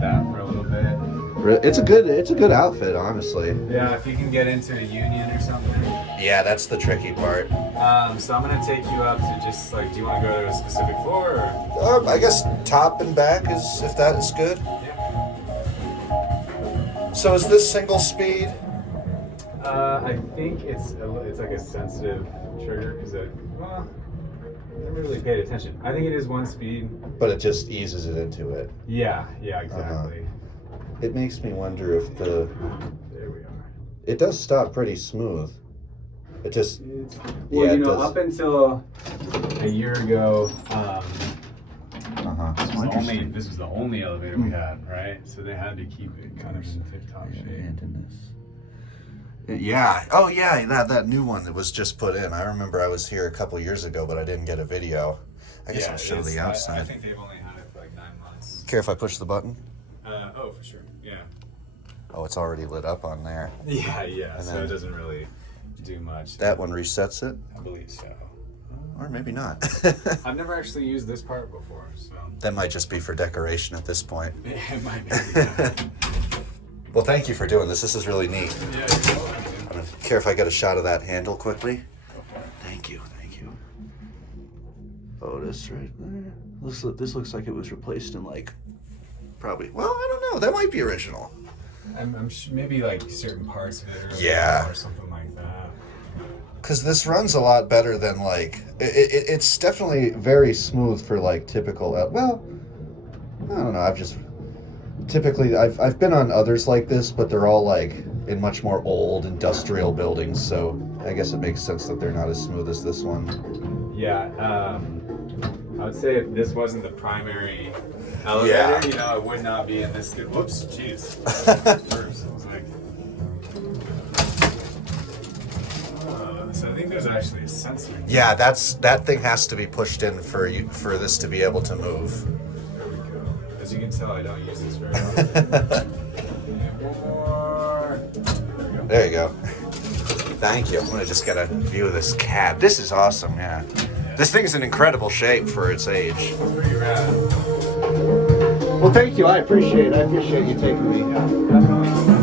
ride that for a little bit. It's a good outfit, honestly. Yeah, if you can get into a union or something. Yeah, that's the tricky part. So I'm gonna take you up to just like, do you want to go to a specific floor or? I guess top and back is, if that is good. Yeah. So is this single speed? I think it's like a sensitive trigger because I never really paid attention. I think it is one speed. But it just eases it into it. Yeah, exactly. It makes me wonder if There we are. it does stop pretty smooth. It just Well, it does. up until a year ago, this was the only elevator we had, right? So they had to keep it kind of in tip-top shape. Yeah. Oh, yeah. That new one that was just put in. I remember I was here a couple years ago, but I didn't get a video. I guess I'll show the outside. I think they've only had it for like 9 months. Care if I push the button? Oh, for sure. Yeah. Oh, it's already lit up on there. Yeah. And So then it doesn't really do much. That one resets it, I believe so. or maybe not. I've never actually used this part before, so That might just be for decoration at this point. it might be. Yeah. Well, thank you for doing this. This is really neat. Yeah, I don't care if I get a shot of that handle quickly. Thank you. Otis right there. This looks like it was replaced in probably. Well, I don't know. That might be original. I'm maybe like certain parts of it, or something like that. Because this runs a lot better than it's definitely very smooth for typical. Well, I don't know. I've been on others like this, but they're all in much more old industrial buildings. So I guess it makes sense that they're not as smooth as this one. Yeah, I would say if this wasn't the primary elevator, it would not be in this good. Whoops, jeez. First, I was like, so I think there's actually a sensor. Yeah, that thing has to be pushed in for this to be able to move. There we go. As you can tell, I don't use this very often. One more. There you go. Thank you. I'm gonna just get a view of this cab. This is awesome. Yeah. This thing's in incredible shape for its age. Pretty rad. Well, thank you. I appreciate you taking me. Yeah, definitely.